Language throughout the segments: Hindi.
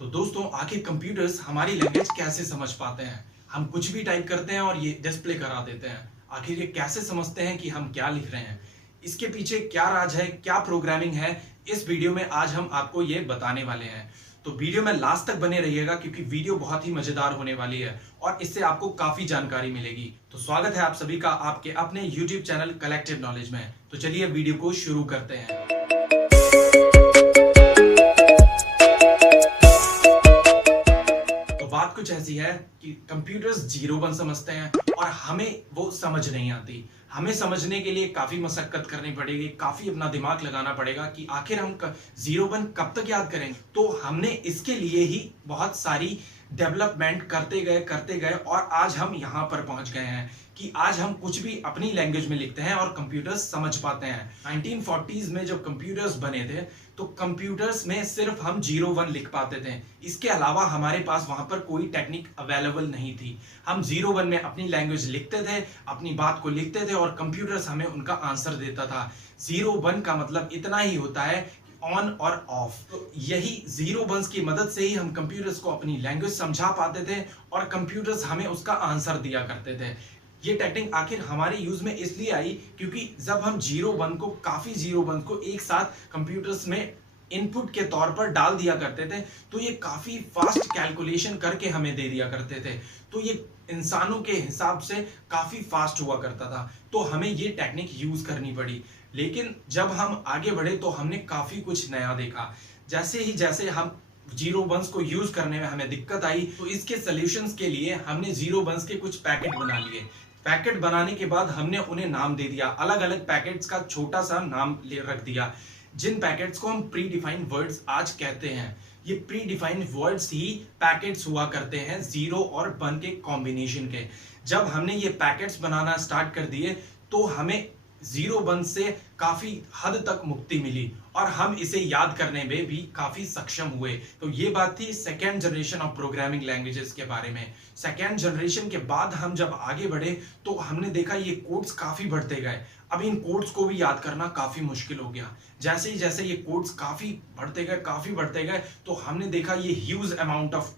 तो दोस्तों आखिर कंप्यूटर्स हमारी लैंग्वेज कैसे समझ पाते हैं। हम कुछ भी टाइप करते हैं और ये डिस्प्ले करा देते हैं। आखिर ये कैसे समझते हैं कि हम क्या लिख रहे हैं, इसके पीछे क्या राज है, क्या प्रोग्रामिंग है। इस वीडियो में आज हम आपको ये बताने वाले हैं। तो वीडियो में लास्ट तक बने रहिएगा क्योंकि वीडियो बहुत ही मजेदार होने वाली है और इससे आपको काफी जानकारी मिलेगी। तो स्वागत है आप सभी का आपके अपने YouTube चैनल कलेक्टिव नॉलेज में। तो चलिए वीडियो को शुरू करते हैं। बात कुछ ऐसी है कि कंप्यूटर्स 0-1 समझते हैं और हमें वो समझ नहीं आती। हमें समझने के लिए काफी मशक्कत करनी पड़ेगी, काफी अपना दिमाग लगाना पड़ेगा कि आखिर हम 0-1 कब तक याद करेंगे। तो हमने इसके लिए ही बहुत सारी डेवलपमेंट करते गए और आज हम यहाँ पर पहुंच गए हैं कि आज हम कुछ भी अपनी लैंग्वेज में लिखते हैं और कंप्यूटर्स समझ पाते हैं। 1940s में जब कंप्यूटर्स बने थे तो कंप्यूटर्स में सिर्फ हम 0-1 लिख पाते थे। इसके अलावा हमारे पास वहां पर कोई टेक्निक अवेलेबल नहीं थी। हम 0-1 में अपनी लैंग्वेज लिखते थे, अपनी बात को लिखते थे और कंप्यूटर्स हमें उनका आंसर देता था। 0-1 का मतलब इतना ही होता है ऑन और ऑफ। तो यही 0-1 की मदद से ही हम कंप्यूटर्स को अपनी लैंग्वेज समझा पाते थे और कंप्यूटर्स हमें उसका आंसर दिया करते थे। ये टेक्निक आखिर हमारे यूज में इसलिए आई क्योंकि जब हम 0-1 को एक साथ कंप्यूटर्स में इनपुट के तौर पर डाल दिया करते थे तो ये काफी फास्ट कैलकुलेशन करके हमें दे दिया करते थे। तो ये इंसानों के हिसाब से काफी फास्ट हुआ करता था, तो हमें ये टेक्निक यूज करनी पड़ी। लेकिन जब हम आगे बढ़े तो हमने काफी कुछ नया देखा। जैसे हम 0-1 को यूज करने में हमें दिक्कत आई तो इसके सॉल्यूशंस के लिए हमने 0-1 के कुछ पैकेट बना लिए। पैकेट बनाने के बाद हमने उन्हें नाम दे दिया, अलग अलग पैकेट्स का छोटा सा नाम रख दिया, जिन पैकेट्स को हम प्री डिफाइंड वर्ड्स आज कहते हैं। ये प्री डिफाइंड वर्ड्स ही पैकेट्स हुआ करते हैं 0 और 1 के कॉम्बिनेशन के। जब हमने ये पैकेट्स बनाना स्टार्ट कर दिए तो हमें 0-1 से काफी हद तक मुक्ति मिली और हम इसे याद करने में भी काफी सक्षम हुए। तो ये बात थी second generation of programming languages के बारे में। सेकेंड जनरेशन के बाद हम जब आगे बढ़े तो हमने देखा ये कोड्स काफी बढ़ते गए। अब इन कोड्स को भी याद करना काफी मुश्किल हो गया। जैसे ये कोड्स काफी बढ़ते गए तो हमने देखा ये ह्यूज अमाउंट ऑफ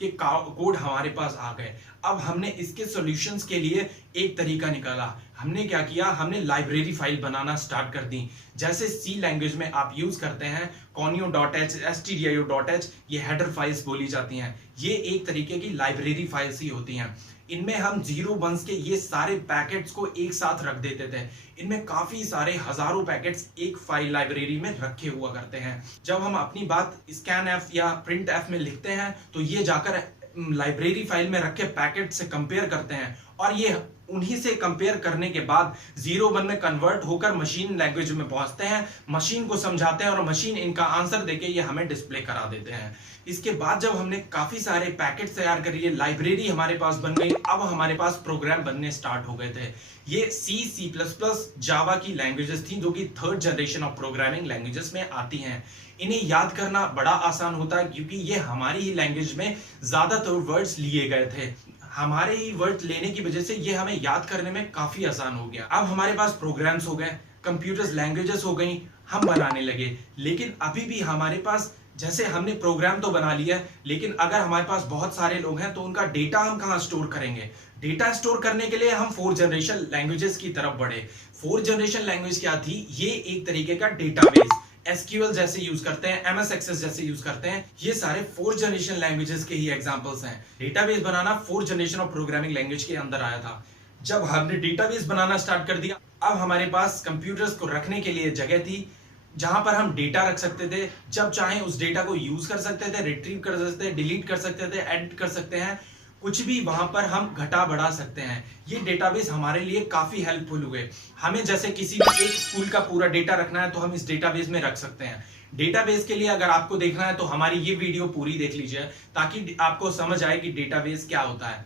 के कोड हमारे पास आ गए। अब हमने इसके सॉल्यूशंस के लिए एक तरीका निकाला। हमने क्या किया, हमने लाइब्रेरी फाइल बनाना स्टार्ट कर दी। जैसे सी लैंग्वेज में आप यूज करते हैं conio.h, stdio.h, ये हेडर फाइल्स बोली जाती हैं। ये एक तरीके की लाइब्रेरी फाइल्स ही होती हैं। इनमें हम 0-1 के ये सारे पैकेट्स को एक साथ रख देते थे। इनमें काफी सारे हजारों पैकेट्स एक फाइल लाइब्रेरी में रखे हुआ करते हैं। जब हम अपनी बात scanf या printf में लिखते हैं तो ये जाकर लाइब्रेरी फाइल में रखे पैकेट से कंपेयर करते हैं और ये उन्हीं से कंपेयर करने के बाद 0-1 में कन्वर्ट होकर मशीन लैंग्वेज में पहुंचते हैं, मशीन को समझाते हैं और मशीन इनका आंसर देके ये हमें डिस्प्ले करा देते हैं। इसके बाद जब हमने काफी सारे पैकेट तैयार कर लिए, लाइब्रेरी हमारे पास बन गई, अब हमारे पास प्रोग्राम बनने स्टार्ट हो गए थे। ये C++, जावा की लैंग्वेजेस थी जो कि third generation of programming languages में आती हैं। इन्हें याद करना बड़ा आसान होता है क्योंकि ये हमारी ही लैंग्वेज में ज्यादातर वर्ड्स लिए गए थे। हमारे ही वर्ड लेने की वजह से ये हमें याद करने में काफी आसान हो गया। अब हमारे पास प्रोग्राम्स हो गए, कंप्यूटर्स लैंग्वेजेस हो गई, हम बनाने लगे। लेकिन अभी भी हमारे पास, जैसे हमने प्रोग्राम तो बना लिया लेकिन अगर हमारे पास बहुत सारे लोग हैं तो उनका डेटा हम कहाँ स्टोर करेंगे। डेटा स्टोर करने के लिए हम 4th जनरेशन लैंग्वेजेस की तरफ बढ़े। 4th जनरेशन लैंग्वेज क्या थी, ये एक तरीके का डेटाबेस, SQL जैसे यूज करते हैं, MS Access जैसे यूज करते हैं। ये सारे 4th जनरेशन लैंग्वेजेस के ही एग्जांपल्स हैं। Database banana 4th generation of programming language के अंदर आया था। जब हमने डेटाबेस बनाना स्टार्ट कर दिया, अब हमारे पास कंप्यूटर्स को रखने के लिए जगह थी जहां पर हम डेटा रख सकते थे। जब चाहे उस डेटा को यूज कर सकते थे, रिट्रीव कर सकते थे, डिलीट कर सकते थे, एडिट कर सकते हैं, कुछ भी वहां पर हम घटा बढ़ा सकते हैं। ये डेटाबेस हमारे लिए काफी हेल्पफुल हुए। हमें जैसे किसी भी एक स्कूल का पूरा डेटा रखना है तो हम इस डेटाबेस में रख सकते हैं। डेटाबेस के लिए अगर आपको देखना है तो हमारी ये वीडियो पूरी देख लीजिए ताकि आपको समझ आए कि डेटाबेस क्या होता है।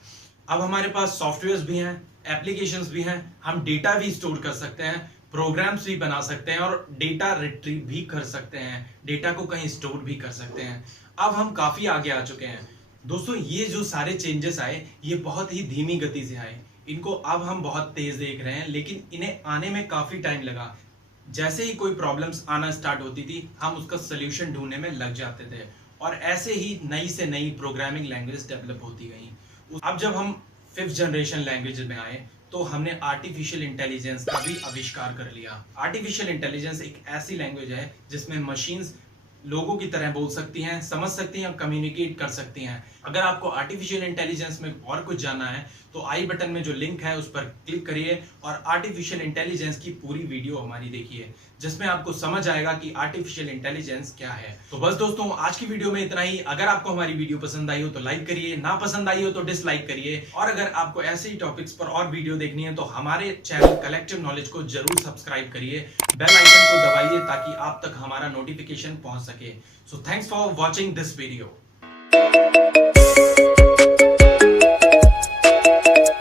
अब हमारे पास सॉफ्टवेयर भी हैं, एप्लीकेशंस भी हैं, हम डेटा भी स्टोर कर सकते हैं, प्रोग्राम्स भी बना सकते हैं और डेटा रिट्रीव भी कर सकते हैं, डेटा को कहीं स्टोर भी कर सकते हैं। अब हम काफी आगे आ चुके हैं दोस्तों। ये जो सारे चेंजेस आए ये बहुत ही धीमी गति से आए। इनको अब हम बहुत तेज देख रहे हैं लेकिन इन्हें आने में काफी टाइम लगा। जैसे ही कोई प्रॉब्लम्स आना स्टार्ट होती थी हम उसका सोल्यूशन ढूंढने में लग जाते थे और ऐसे ही नई से नई प्रोग्रामिंग लैंग्वेज डेवलप होती गई। अब जब हम 5th जनरेशन लैंग्वेज में आए तो हमने आर्टिफिशियल इंटेलिजेंस का भी आविष्कार कर लिया। आर्टिफिशियल इंटेलिजेंस एक ऐसी लैंग्वेज है जिसमें मशीन्स लोगों की तरह बोल सकती हैं, समझ सकती हैं, कम्युनिकेट कर सकती हैं। अगर आपको आर्टिफिशियल इंटेलिजेंस में और कुछ जानना है तो आई बटन में जो लिंक है उस पर क्लिक करिए और आर्टिफिशियल इंटेलिजेंस की पूरी वीडियो हमारी देखिए, जिसमें आपको समझ आएगा कि आर्टिफिशियल इंटेलिजेंस क्या है। तो बस दोस्तों, आज की वीडियो में इतना ही। अगर आपको हमारी वीडियो पसंद आई हो तो लाइक करिए, ना पसंद आई हो तो डिसलाइक करिए। और अगर आपको ऐसे ही टॉपिक्स पर और वीडियो देखनी है तो हमारे चैनल कलेक्टिव नॉलेज को जरूर सब्सक्राइब करिए, बेल आइकन को दबाइए ताकि आप तक हमारा नोटिफिकेशन पहुंच सके। So thanks for watching this video.